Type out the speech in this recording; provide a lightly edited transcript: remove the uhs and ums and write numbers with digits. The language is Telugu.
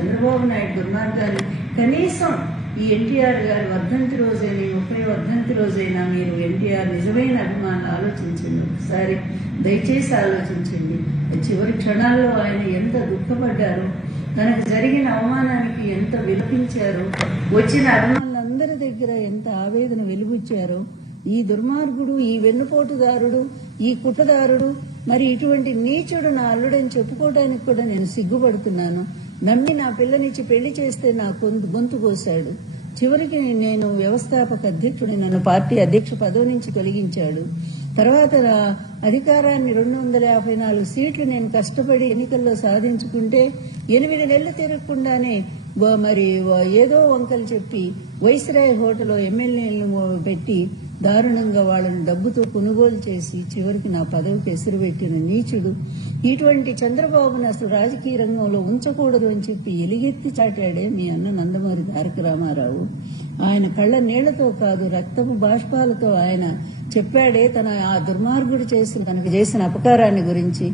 చంద్రబాబు నాయుడు దుర్మార్గాన్ని కనీసం ఈ ఎన్టీఆర్ గారి వర్ధంతి రోజైనా 30వ వర్ధంతి రోజైనా మీరు ఎన్టీఆర్ నిజమైన అభిమానులు ఆలోచించండి. ఒకసారి దయచేసి ఆలోచించండి. చివరి క్షణాల్లో ఆయన ఎంత దుఃఖపడ్డారో, తనకు జరిగిన అవమానానికి ఎంత విలపించారో, వచ్చిన అభిమానులందరి దగ్గర ఎంత ఆవేదన వెలిబుచ్చారో. ఈ దుర్మార్గుడు, ఈ వెన్నుపోటుదారుడు, ఈ కుట్రదారుడు, మరి ఇటువంటి నీచుడు నా అల్లుడని చెప్పుకోవడానికి కూడా నేను సిగ్గుపడుతున్నాను. నమ్మి నా పిల్లనిచ్చి పెళ్లి చేస్తే నా గొంతు కోశాడు. చివరికి నేను వ్యవస్థాపక అధ్యక్షుడి, నన్ను పార్టీ అధ్యక్ష పదవి నుంచి తొలగించాడు. తర్వాత అధికారాన్ని 254 సీట్లు నేను కష్టపడి ఎన్నికల్లో సాధించుకుంటే 8 నెలలు తిరగకుండానే మరి ఏదో వంకలు చెప్పి వైస్రాయ్ హోటల్లో ఎమ్మెల్యేలను పెట్టి దారుణంగా వాళ్ళని డబ్బుతో కొనుగోలు చేసి చివరికి నా పదవికి ఎసురు పెట్టిన నీచుడు. ఇటువంటి చంద్రబాబును అసలు రాజకీయ రంగంలో ఉంచకూడదు అని చెప్పి ఎలుగెత్తి చాటాడే మీ అన్న నందమూరి తారక రామారావు. ఆయన కళ్ళ నీళ్లతో కాదు, రక్తపు బాష్పాలతో ఆయన చెప్పాడే తన ఆ దుర్మార్గుడు తనకు చేసిన అపకారాన్ని గురించి.